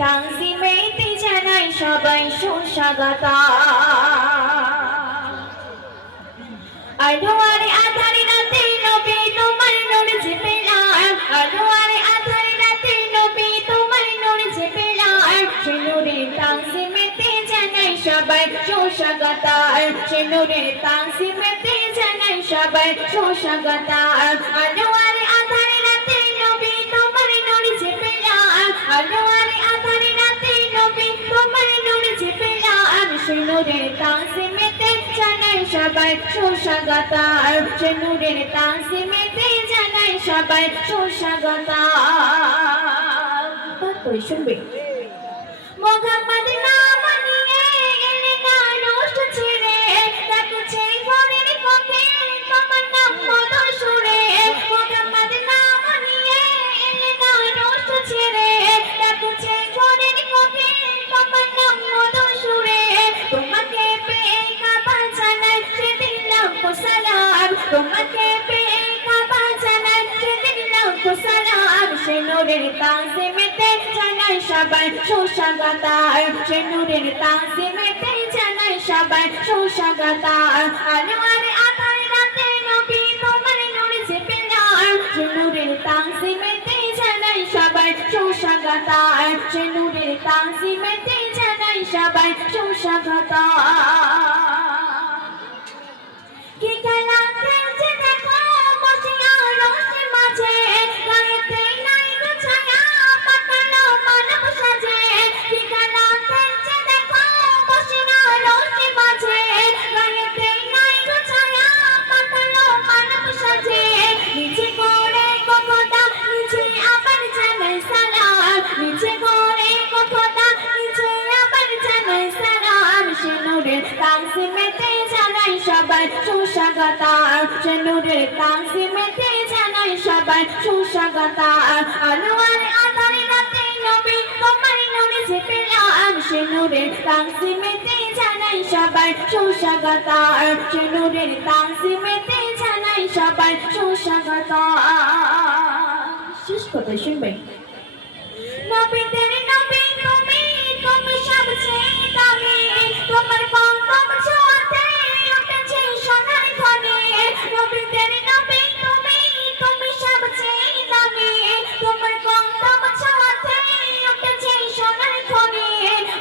তানজিমেতে জানাই সবাই সুস্বাগত। আলোয়ারে আঁধারে রাতে নবী তোমার নূর যে পেলাম, আলোয়ারে আঁধারে রাতে নবী তোমার নূর যে পেলাম, সে নূরের তানজিমেতে জানাই সবাই সুস্বাগত। সে নূরের তানজিমেতে জানাই সবাই সুস্বাগত। আলোয়ারে আঁধারে রাতে নবী তোমার নূর যে পেলাম, আলোয়ারে আঁধারে রাতে নবী তোমার নূর যে পেলাম, সে নূরের তানজিমেতে জানাই সবাই সুস্বাগত। সে নূরের তানজিমেতে জানাই সবাই সুস্বাগত। তারপরে শুনবে মুহাম্মদ নাম নিয়ে এলে না নষ্ট ছেড়ে, ডাকছে ঘরের পথে তোমার নাম মধুর সুরে। মুহাম্মদ নাম নিয়ে এলে না নষ্ট ছেড়ে, ডাকছে ঘরের পথে তোমার নাম মধুর সুরে। তোমাকে পেয়ে কাবা জানাই সেদিন লাখো সালাম, তোমাকে পেয়ে কাবা জানাই সেদিন লাখো সালাম। সে নূরের তানজিমেতে জানাই সবাই সুস্বাগত। সে নূরের তানজিমেতে জানাই সবাই সুস্বাগত। আলোয়ারে আঁধারে রাতে নবী তোমার নূর যে পেলাম, সে নূরের তানজিমেতে জানাই সবাই সুস্বাগত। সে নূরের তানজিমেতে জানাই সবাই সুস্বাগত। কি খেলা খেলছে দেখো বসিয়া রোষের মাঝে, গায়েতে নাই গো ছায়া পাতালো মানব সাজে। কি খেলা খেলছে দেখো বসিয়া রোষের মাঝে, গায়েতে নাই গো ছায়া পাতালো মানব সাজে। নিচে করে কথা নিচে আবার জানাই সালাম, নিচে করে কথা নিচে আবার জানাই সালাম। সে নূরের তানজিমেতে জানাই সবাই সুস্বাগত। সে নূরের তানজিমেতে জানাই সবাই সুস্বাগত। আলোয়ারে আঁধারে রাতে নবী তোমার নূর যে পেলাম, সে নূরের তানজিমেতে জানাই সবাই সুস্বাগত। সে নূরের তানজিমেতে জানাই সবাই সুস্বাগত। শেষ কথা শুনবে নবীদের নবী তুমি, তুমি সবচেয়ে দামি, তোমার কদম ছোঁয়াতে উঠেছে সোনার খনি। নবীদের নবী তুমি, তুমি সবচেয়ে দামি, তোমার কদম ছোঁয়াতে উঠেছে সোনার খনি।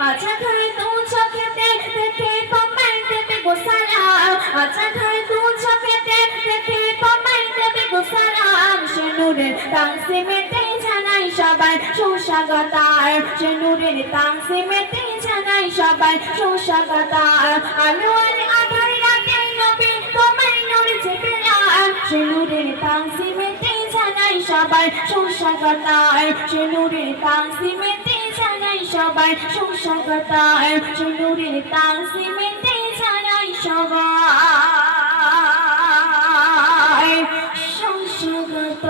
আচ্ছা খাই দু চোখেতে দেখে তোমার দেবে গো সালাম, আচ্ছা খাই দু চোখেতে দেখে তোমার দেবে গো সালাম। সে নূরের তানজিমেতে জানাই সবাই সুস্বাগত। সে নূরের তানজিমেতে জানাই সবাই সুস্বাগত। আলোয়ারে আঁধারে রাতে নবী তোমার নূর যে পেলাম, সে নূরের তানজিমেতে জানাই সবাই সুস্বাগত। সে নূরের তানজিমেতে জানাই সবাই সুস্বাগত। সে নূরের তানজিমেতে জানাই সবাই সুস্বাগত।